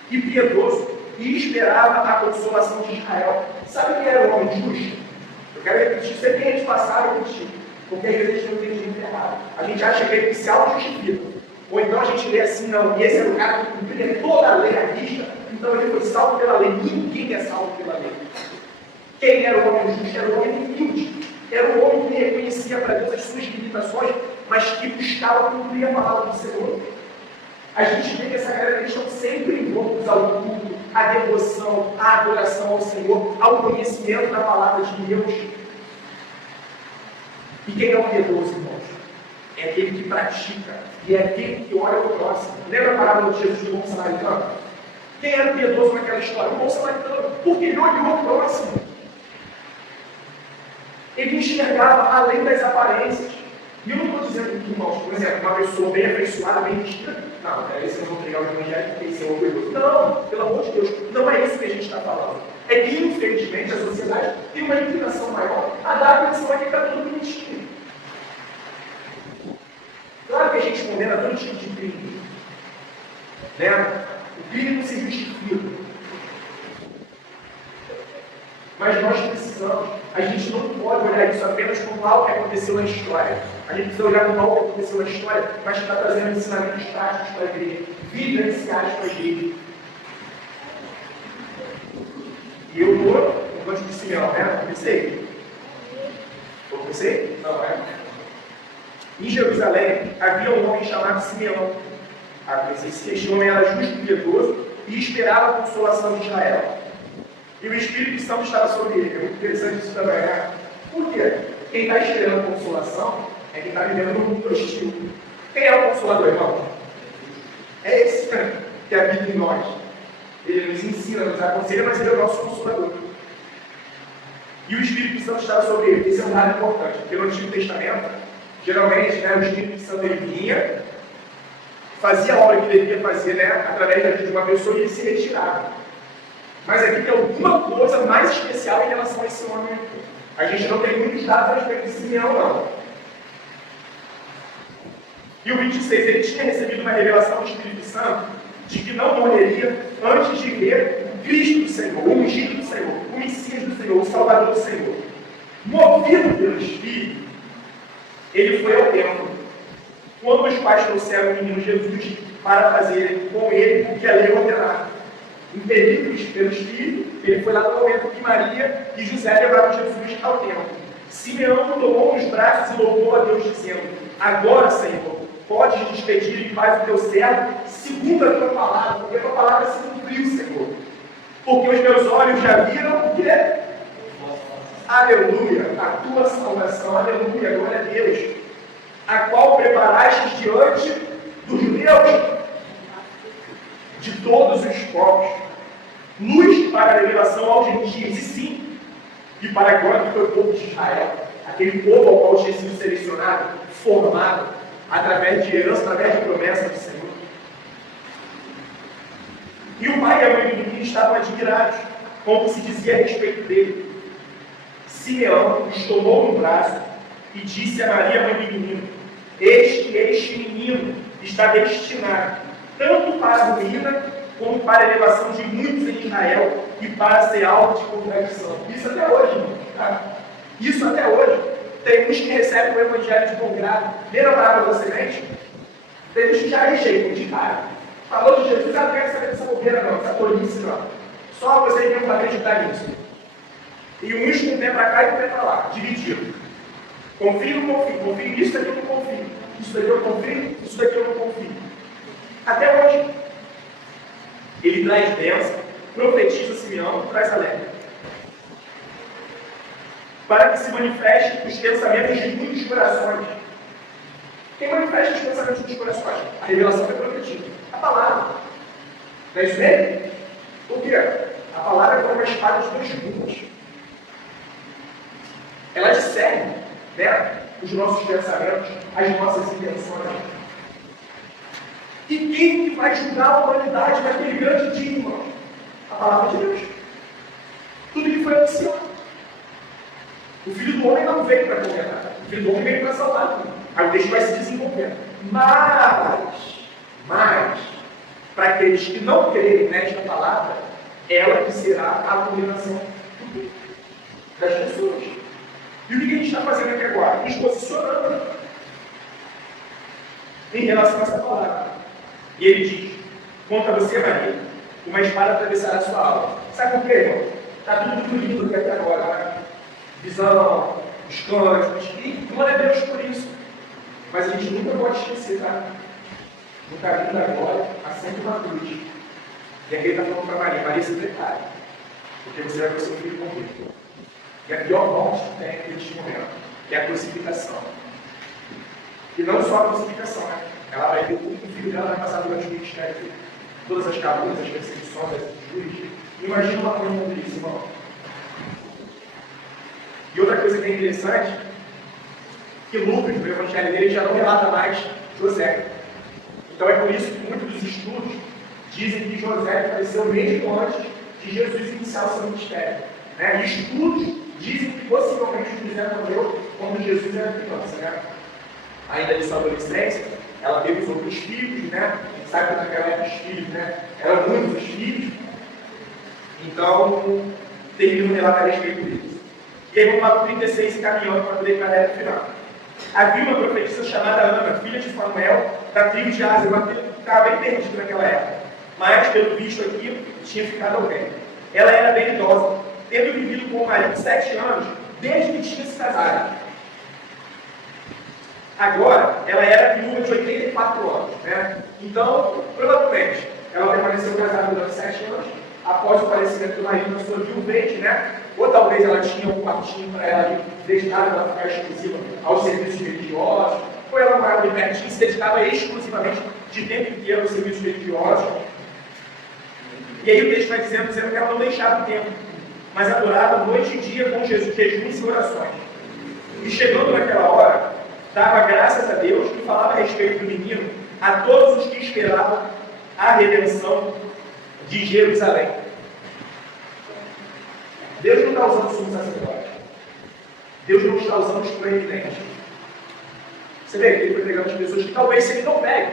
e piedoso e esperava a consolação de Israel. Sabe quem era o homem justo? Eu quero repetir, você tem de passar e repetir, porque às vezes a gente não tem gente errado. A gente acha que ele se auto-justifica. Ou então a gente lê assim, não, esse era o cara que cumpria toda a lei à vista, então ele foi salvo pela lei. Ninguém é salvo pela lei. Quem era o homem justo? Era o homem humilde. Era o homem que reconhecia para Deus as suas limitações, mas que buscava cumprir a palavra do Senhor. A gente vê que essa galera eles estão sempre envoltos ao culto, à devoção, à adoração ao Senhor, ao conhecimento da palavra de Deus. E quem é o piedoso, irmãos? É aquele que pratica, e é aquele que olha o próximo. Lembra a parábola de Jesus do bom samaritano? Quem era o piedoso naquela história? O bom samaritano, porque ele olhou o próximo. Ele enxergava além das aparências. E eu não estou dizendo que, irmãos, por exemplo, uma pessoa bem afeiçoada, bem vestida, não, esse eu vou pegar o evangelho porque esse é o orgulhoso. Não, pelo amor de Deus, não é isso que a gente está falando. É que, infelizmente, a sociedade tem uma inclinação maior a dar atenção a quem está tudo bonitinho. Claro que a gente condena todo tipo de crime. Né? O crime não se justifica. Mas nós precisamos, a gente não pode olhar isso apenas como algo que aconteceu na história. A gente precisa olhar como algo que aconteceu na história, mas que está trazendo ensinamentos práticos para a igreja, vivenciais para a igreja. E eu estou no cântico de Simeão, né? Comecei? Comecei? Não, é? Em Jerusalém havia um homem chamado Simeão. Este homem era justo e piedoso e esperava a consolação de Israel. E o Espírito Santo estava sobre ele. É muito interessante isso também, né? Por quê? Quem está esperando consolação é quem está vivendo no mundo hostil. Quem é o consolador, irmão? É esse que habita em nós. Ele nos ensina, nos aconselha, mas ele é o nosso consolador. E o Espírito Santo estava sobre ele. Esse é um dado importante, porque no Antigo Testamento, geralmente, o Espírito Santo ele vinha, fazia a obra que ele devia fazer, através da vida de uma pessoa, e ele se retirava. Mas aqui tem alguma coisa mais especial em relação a esse homem aqui. A gente não tem muitos dados a respeito de Simeão, não. E o 26, ele tinha recebido uma revelação do Espírito Santo de que não morreria antes de ver o Cristo do Senhor, o ungido do Senhor, o Messias do Senhor, o Salvador do Senhor. Movido pelo Espírito, ele foi ao templo. Quando os pais trouxeram o menino Jesus para fazer com ele o que a lei ordenava. Impelido pelo Espírito, ele foi lá no momento que Maria e José levaram Jesus ao templo. Simeão o tomou nos braços e louvou a Deus, dizendo: agora, Senhor, podes despedir em paz o teu servo, segundo a tua palavra, porque a tua palavra se cumpriu, Senhor. Porque os meus olhos já viram o quê? Aleluia, a tua salvação, aleluia, glória a Deus, a qual preparaste diante dos judeus, de todos os povos, luz para a revelação aos gentios, e sim, e para a glória do teu povo de Israel, aquele povo ao qual tinha sido selecionado, formado, através de herança, através de promessa do Senhor. E o pai e a mãe do menino estavam admirados com o que se dizia a respeito dele. Simeão os tomou no braço e disse a Maria, mãe do menino: este menino está destinado tanto para a ruína como para a elevação de muitos em Israel e para ser alvo de contradição. Isso até hoje, irmão. Tá? Isso até hoje. Tem uns que recebem o evangelho de bom grado. Leram a palavra da semente? Tem uns que já rejeitam de cara. Falou de Jesus, não quero saber dessa bobeira não, dessa tolice não. Só você mesmo para acreditar nisso. E uns com o pé para cá e com o pé para lá, dividido. Confio ou não confio? Confio nisso daqui eu não confio. Isso daqui eu confio, isso daqui eu não confio. Até hoje. Ele traz bênção, profetiza Simeão, traz alegre. Para que se manifeste os pensamentos de muitos corações. Quem manifesta os pensamentos dos corações? A revelação foi prometida. A palavra. Não é isso mesmo? Por quê? A palavra é como uma espada de dois gumes. Ela discerne, os nossos pensamentos, as nossas intenções. E quem que vai julgar a humanidade naquele grande dia, irmão? A palavra de Deus. Tudo que foi anunciado. O Filho do Homem não veio para condenar. O Filho do Homem veio para salvar. Aí o texto vai se desenvolvendo. Mas, para aqueles que não crerem nesta palavra, ela que será a condenação das pessoas. E o que a gente está fazendo aqui agora? Nos posicionando em relação a essa palavra. E ele diz: contra você, Maria, uma espada atravessará a sua alma. Sabe por quê, irmão? Está tudo muito lindo aqui até agora, né? Visão, os cânticos, e glória a Deus por isso. Mas a gente nunca pode esquecer, tá? No caminho da glória, há sempre uma cruz. E aqui ele está falando para Maria: Maria, se prepare, porque você vai ver o seu filho morrer. E a pior morte que tem neste momento é a crucificação. E não só a crucificação, né? Ela vai ver o filho dela vai passar durante o ministério, todas as calúnias, as perseguições, as injúrias. Imagina uma coisa disso, irmão. E outra coisa que é interessante, que Lucas, no evangelho dele, já não relata mais José. Então é por isso que muitos dos estudos dizem que José faleceu mesmo antes de Jesus iniciar o seu ministério. E estudos dizem que possivelmente José morreu quando Jesus era criança. Ainda de sua adolescência, ela teve os outros filhos, sabe que naquela época os filhos, eram muitos os filhos. Então, termina um relato a respeito disso. E aí vamos lá para o 36 encaminhando para poder ir para a reta final. Havia uma profetisa chamada Ana, filha de Fanuel, da tribo de Ásia, uma tribo que estava bem perdida naquela época. Mas, pelo visto aqui, tinha ficado alguém. Ela era bem idosa, tendo vivido com o marido 7 anos, desde que tinha se casado. Agora, ela era viúva de 84 anos. Então, provavelmente, ela permaneceu casada durante 7 anos, após o falecimento do marido na sua viuvez, ou talvez ela tinha um quartinho para ela ali, destinado para ficar exclusiva aos serviços religiosos, ou ela morava de pertinho e se dedicava exclusivamente de tempo inteiro nos serviços religiosos. E aí o texto vai dizendo que ela não deixava o templo, mas adorava noite e dia com jejuns e orações. E chegando naquela hora, dava graças a Deus e falava a respeito do menino a todos os que esperavam a redenção de Jerusalém. Deus não está usando o sumo sacerdote. Deus não está usando os proeminentes. Você vê que ele foi pregando as pessoas que talvez, se ele não pegue,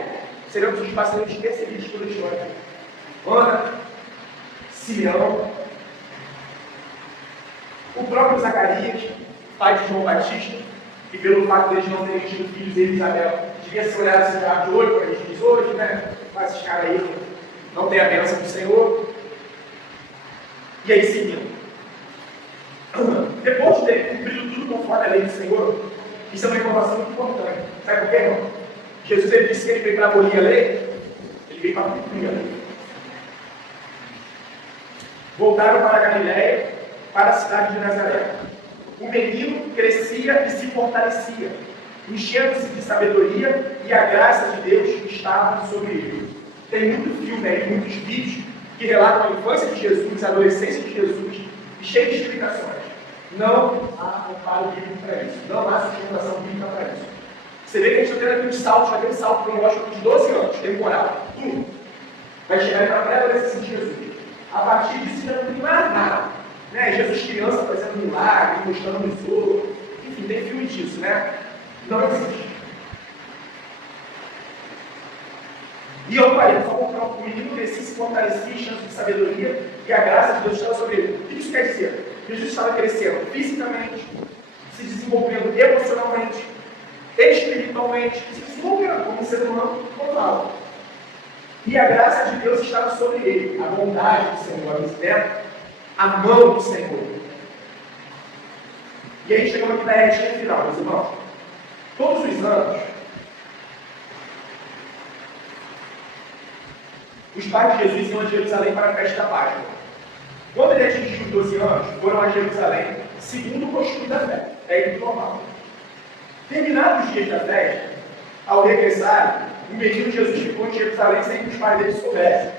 serão os passeios despercebidos toda a história. Ana, Simeão, o próprio Zacarias, pai de João Batista, que pelo fato deles não terem tido filhos, ele e Isabel, devia ser olhado assim de olho, como a gente diz hoje, né? Mas esses caras aí não têm a bênção do Senhor. E aí seguindo. Depois de ter cumprido tudo conforme a lei do Senhor, isso é uma informação muito importante. Sabe por quê, irmão? Jesus ele disse que ele veio para abolir a lei, ele veio para cumprir a lei. Voltaram para a Galiléia, para a cidade de Nazaré. O menino crescia e se fortalecia, enchendo-se de sabedoria, e a graça de Deus estava sobre ele. Tem muito filme aí, muitos vídeos que relatam a infância de Jesus, a adolescência de Jesus, e cheio de explicações. Não há amparo bíblico para isso. Não há sustentação bíblica para isso. Você vê que a gente está tendo aqui um salto, aquele salto cronológico de 12 anos, temporal, tudo. Vai chegar para a pré-adolescência de Jesus. A partir disso, já não tem mais nada. Né? Jesus criança fazendo milagre, mostrando nos outros. Enfim, tem filme disso, né? Não existe. E eu parei, só mostrar o menino crescia, se fortalecia, chance de sabedoria, e a graça de Deus estava sobre ele. O que isso quer dizer? Jesus estava crescendo fisicamente, se desenvolvendo emocionalmente, espiritualmente, se desenvolvendo como um ser humano total. E a graça de Deus estava sobre ele, a bondade do Senhor, a mão do Senhor. E aí chegamos aqui na retinha final, meus irmãos. Todos os anos, os pais de Jesus iam a Jerusalém para a festa da Páscoa. Quando ele atingiu 12 anos, foram a Jerusalém, segundo o costume da festa. É isso normal. Terminados os dias da festa, ao regressar, o menino Jesus ficou em Jerusalém sem que os pais dele soubessem.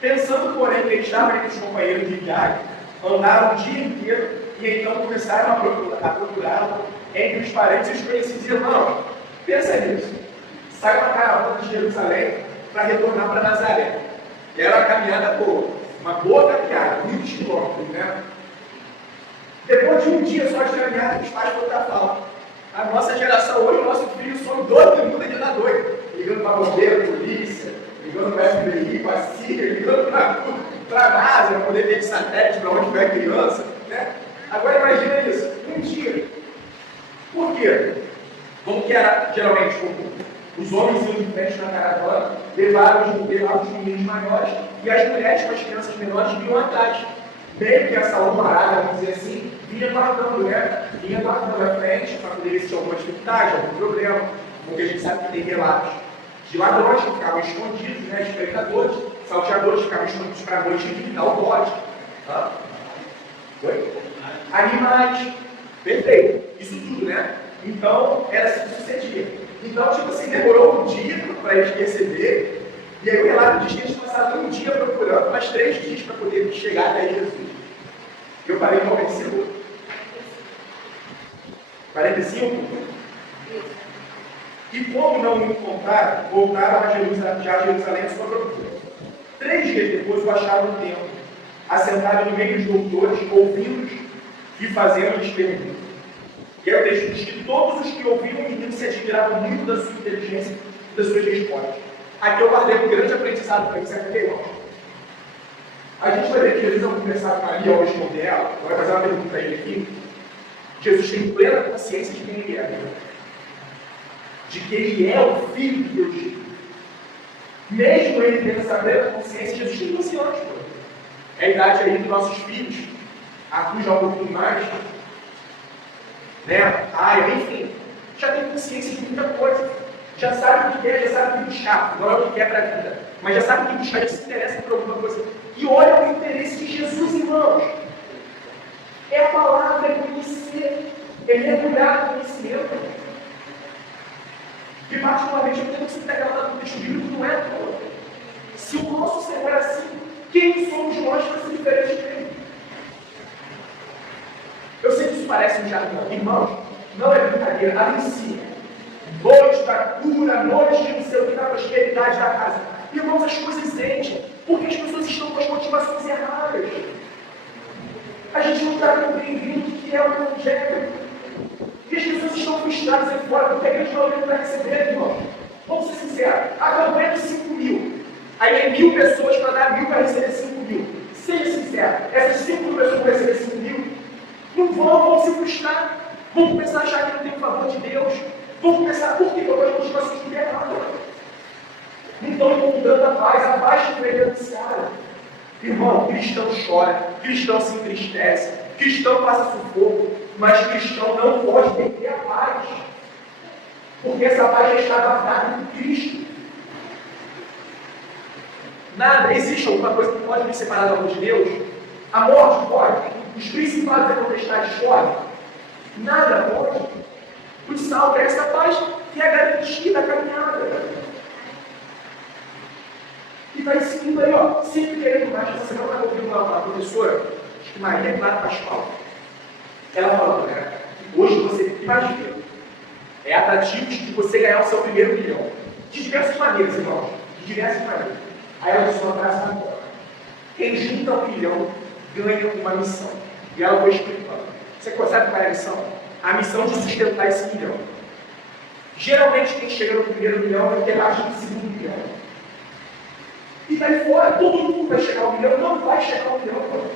Pensando, porém, que ele estava entre os companheiros de viagem, andaram o dia inteiro e então começaram a procurá-lo entre os parentes e os conhecidos. Irmão, pensa nisso. Sai uma caravana de Jerusalém para retornar para Nazaré. Era uma caminhada boa. Uma boa caminhada, muitos quilômetros, né? Depois de um dia só de caminhada, os pais voltaram a falar. A nossa geração hoje, o nosso filho some doido e muda de lá doido. Ligando para bombeiro, polícia, ligando para a FBI, para a CIA, ligando para a NASA, para poder ver de satélite para onde vai a criança, né? Agora imagina isso, um dia. Por quê? Como que era geralmente os homens iam de frente na caravana, levavam os meninos maiores e as mulheres com as crianças menores vinham atrás. Meio que essa alvorada, vamos dizer assim, vinha guardando, né? Vinha guardando à frente para poder ver se tinha alguma dificuldade, algum problema. Porque a gente sabe que tem relatos de ladrões que ficavam escondidos, né? Espectadores, salteadores ficavam escondidos para a noite vir, dar o bote. Tá? Oi? Animais. Perfeito. Isso tudo, né? Então, era assim que sucedia. Então, tipo assim, demorou um dia para eles perceberem. E aí o relato diz que eles passaram um dia procurando, mas 3 dias para poder chegar até Jesus. Eu parei em 45? 45? E como não o encontraram, voltaram a Jerusalém à sua procura. 3 dias depois o acharam no templo, assentado no meio dos doutores, ouvindo-os e fazendo-lhes perguntas. E aí o texto diz que todos os que ouviram o menino se admiravam muito da sua inteligência e das suas respostas. Aqui eu guardei um grande aprendizado para isso, irmão. A gente vai ver que Jesus, ao conversar com Maria, ao responder ela, vai fazer uma pergunta para ele aqui. Jesus tem plena consciência de quem ele é, de que ele é o Filho de Deus. Mesmo ele tendo essa plena consciência, Jesus tem 12 anos. É a idade aí dos nossos filhos, aqui já um pouquinho mais, né? Enfim, já tem consciência de muita coisa. Já sabe o que quer, já sabe o que buscar. Não é o que quer para a vida, mas já sabe o que buscar, já se interessa por alguma coisa. E olha o interesse de Jesus, irmãos. É a palavra, é conhecer, é mergulhar no conhecimento. E particularmente eu tenho que se pegar lá no texto bíblico, não é à toa. Se o nosso Senhor é assim, quem somos nós para ser diferente dele? Eu sei que isso parece um jargão, irmãos, não é brincadeira, anuncia. Noite da cura, noite de não sei o que, da prosperidade da casa. Irmãos, as coisas enchem, porque as pessoas estão com as motivações erradas. A gente não está compreendendo o que é o Evangelho. E as pessoas estão frustradas aí fora, porque a igreja não está recebendo, irmãos. Vamos ser sinceros, a campanha de 5 mil. Aí é 1.000 pessoas para dar 1.000 para receber 5 mil. Seja sincero, essas 5 mil pessoas para receber 5 mil, não vão se frustrar. Vão começar a achar que não tem o favor de Deus. Vão começar, por quê? Porque as motivações estão erradas. Não estão encontrando a paz que foi anunciada. Irmão, cristão chora, cristão se entristece, cristão passa sufoco, mas cristão não pode perder a paz. Porque essa paz já está guardada em Cristo. Nada, existe alguma coisa que pode me separar do amor de Deus? A morte pode? Os principados da potestade podem? Nada pode. Nos salva essa paz que é a garantia da caminhada. E está ensinando aí, ó, sempre querendo mais. Você não vai ouvir uma professora, acho que Maria Clara Pascoal. Ela falou, né? Hoje você imagina, é atrativo de você ganhar o seu primeiro milhão. De diversas maneiras, irmãos. De diversas maneiras. Aí ela disse uma frase agora. Quem junta um milhão ganha uma missão. E ela foi explicando. Você sabe qual é a missão? A missão de sustentar esse milhão. Geralmente quem chega no primeiro milhão vai ter mais no segundo milhão. E daí fora, todo mundo vai chegar ao milhão, não vai chegar ao milhão.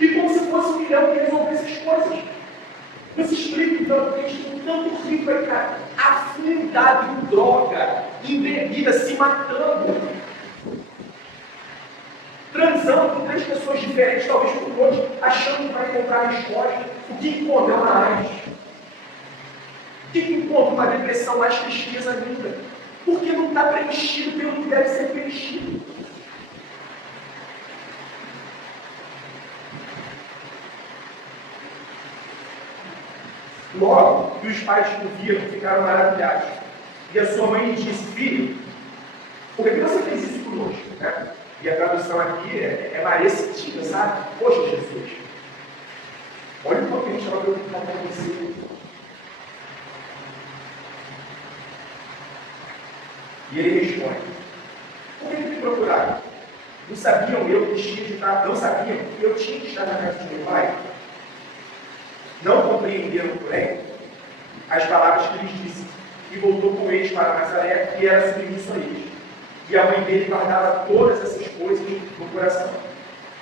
E como se fosse um milhão que resolver essas coisas. Você explica então, porque a gente tem tanto rico aí, cara, afundado em droga, em bebida, se matando, transando com 3 pessoas diferentes, talvez por noite, achando que vai encontrar a resposta. O que encontra é uma AIDS? O que encontra uma depressão, mais tristeza ainda? Porque não está preenchido pelo que deve ser preenchido. Logo que os pais o viram, ficaram maravilhados. E a sua mãe lhe disse: filho, por que você fez isso conosco? Né? E a tradução aqui é Maria sentida, sabe? Poxa, Jesus, olha o que a gente estava preocupado com você. E ele responde: por que me procuraram? Não sabiam que eu tinha de estar na casa de meu pai? Não compreenderam, porém, as palavras que lhes disse, e voltou com eles para Nazaré, que era submisso a eles. E a mãe dele guardava todas essas coisas no coração.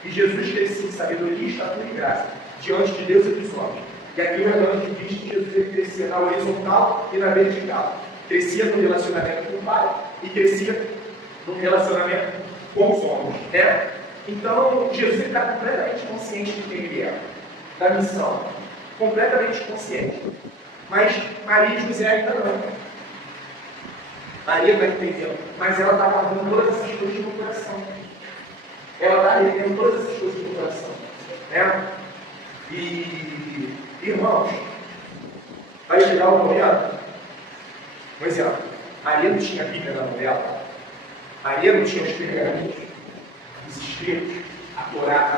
E Jesus crescia em sabedoria, estatura e graça, diante de Deus e dos homens. E aqui o rebanho de Cristo, Jesus ele crescia na horizontal e na vertical. Crescia no relacionamento com o Pai e crescia no relacionamento com os homens. Né? Então, Jesus está completamente consciente de quem ele é, da missão. Completamente consciente. Mas Maria e José ainda não. Maria está entendendo, mas ela está guardando todas essas coisas no coração. Ela está retendo todas essas coisas no coração. Né? E, irmãos, vai chegar o momento. Por exemplo, Maria não tinha a Bíblia na mão dela. Maria não tinha os pergaminhos, os escritos, a Torá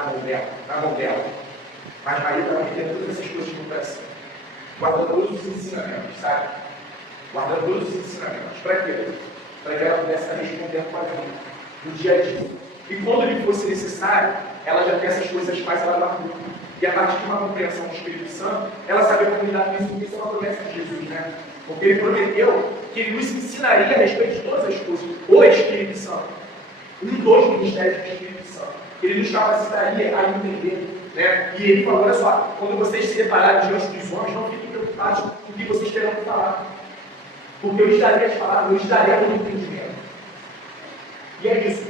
na mão dela. Mas Maria estava metendo todas essas coisas no coração. Guardando todos os ensinamentos, sabe? Guardando todos os ensinamentos. Para quê? Para que ela pudesse estar respondendo com a vida, no dia a dia. E quando lhe fosse necessário, ela já tem essas coisas mais ela guardou. E a partir de uma compreensão do Espírito Santo, ela sabia como lidar com isso, porque isso é uma promessa de Jesus, né? Porque ele prometeu que ele nos ensinaria a respeito de todas as coisas. O Espírito Santo. Dos ministérios do Espírito Santo. Ele nos capacitaria a entender. Né? E ele falou: olha só, quando vocês se separarem diante dos homens, não fiquem preocupados com o que vocês terão que falar. Porque eu lhes darei as palavras, eu lhes darei todo o entendimento. E é isso.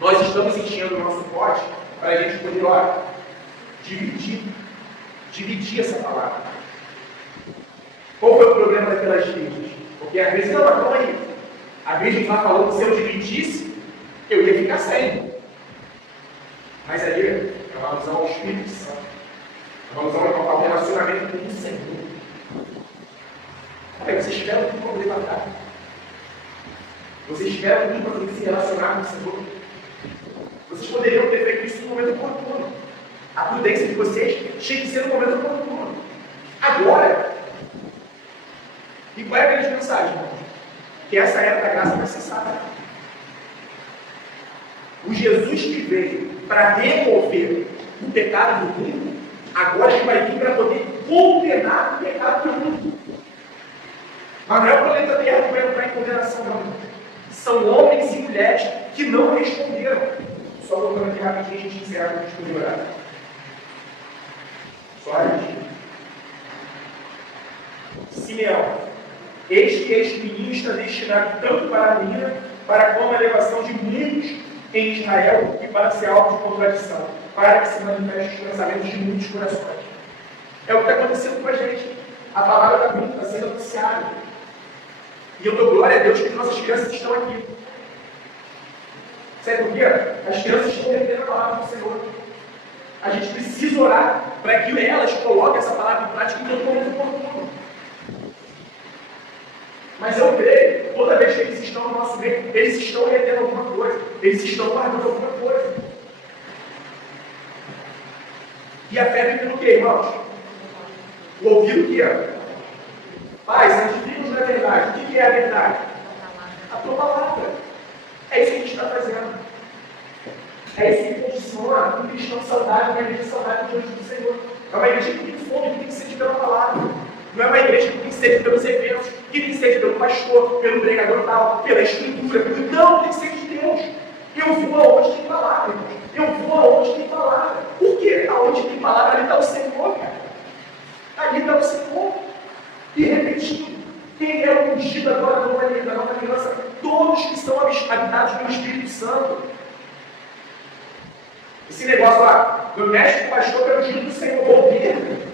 Nós estamos enchendo o nosso pote para a gente poder, olha, dividir essa palavra. Qual foi o problema daquelas virgens? Porque às vezes, não, mas calma aí. A virgem lá falou que se eu dividisse, eu ia ficar sem. Mas aí é uma alusão ao Espírito Santo. É uma alusão ao relacionamento com o Senhor. Aí vocês tiveram tudo para poder matar. Vocês tiveram tudo para poder se relacionar com o Senhor. Vocês poderiam ter feito isso no momento oportuno. A prudência de vocês tinha que ser no momento oportuno. Agora. E qual é a grande mensagem, irmãos? Que essa era da graça vai cessar. O Jesus que veio para remover o pecado do mundo, agora ele vai vir para poder condenar o pecado do mundo. Mas não é o planeta Terra que vai entrar em condenação, não. São homens e mulheres que não responderam. Só voltando aqui rapidinho, a gente encerra com a gente poder orar. Só a gente. Simeão. Eis que este menino está destinado tanto para a menina, para como a elevação de muitos em Israel e para ser alvo de contradição, para que se manifeste os pensamentos de muitos corações. É o que está acontecendo com a gente. A palavra da Bíblia está sendo anunciada. E eu dou glória a Deus que nossas crianças estão aqui. Sabe por quê? As crianças estão entendendo a palavra do Senhor. A gente precisa orar para que elas coloquem essa palavra em prática em todo momento oportuno. Mas eu creio, toda vez que eles estão no nosso meio, eles estão retendo alguma coisa, eles estão guardando alguma coisa. E a fé vem pelo quê, irmãos? O ouvido o quê? Pai, santifica-nos na verdade. O que é a verdade? A tua palavra. É isso que a gente está fazendo. É isso que condiciona um cristão saudável, uma igreja saudável diante do Senhor. É uma igreja que tem fome, que tem sede pela palavra. Não é uma igreja que tem sede pelos eventos, que tem sede pelo pastor, pelo pregador tal, pela estrutura. Não, tem sede de Deus. Eu vou aonde tem palavra, irmãos. Eu vou aonde tem palavra. Por quê? Aonde tem palavra, ali está o Senhor, cara. Ali está o Senhor. E repetindo, quem é o ungido agora da nova aliança? Todos que são habitados pelo Espírito Santo. Esse negócio lá, não mexe com o pastor pelo ungido do Senhor, governo.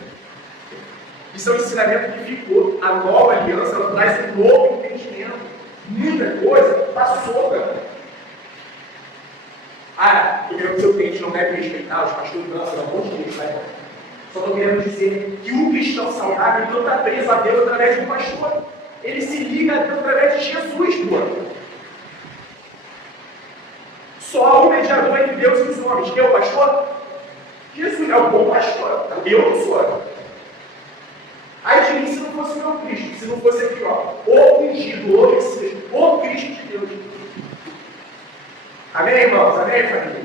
Isso é um ensinamento que ficou. A nova aliança, ela traz um novo entendimento. Muita coisa está solta. Eu quero dizer que a gente não deve respeitar os pastores, não, pelo amor de Deus, vai. Só estou querendo dizer que o cristão saudável não está preso a Deus através de um pastor. Ele se liga a Deus através de Jesus, pô. Só há um mediador entre Deus e os homens. Quem é o pastor? Jesus é o bom pastor. Eu não sou. Aí de mim se não fosse o meu Cristo, se não fosse aqui, ó, o ungido, o Messias, o Cristo de Deus. Amém, irmãos? Amém, família?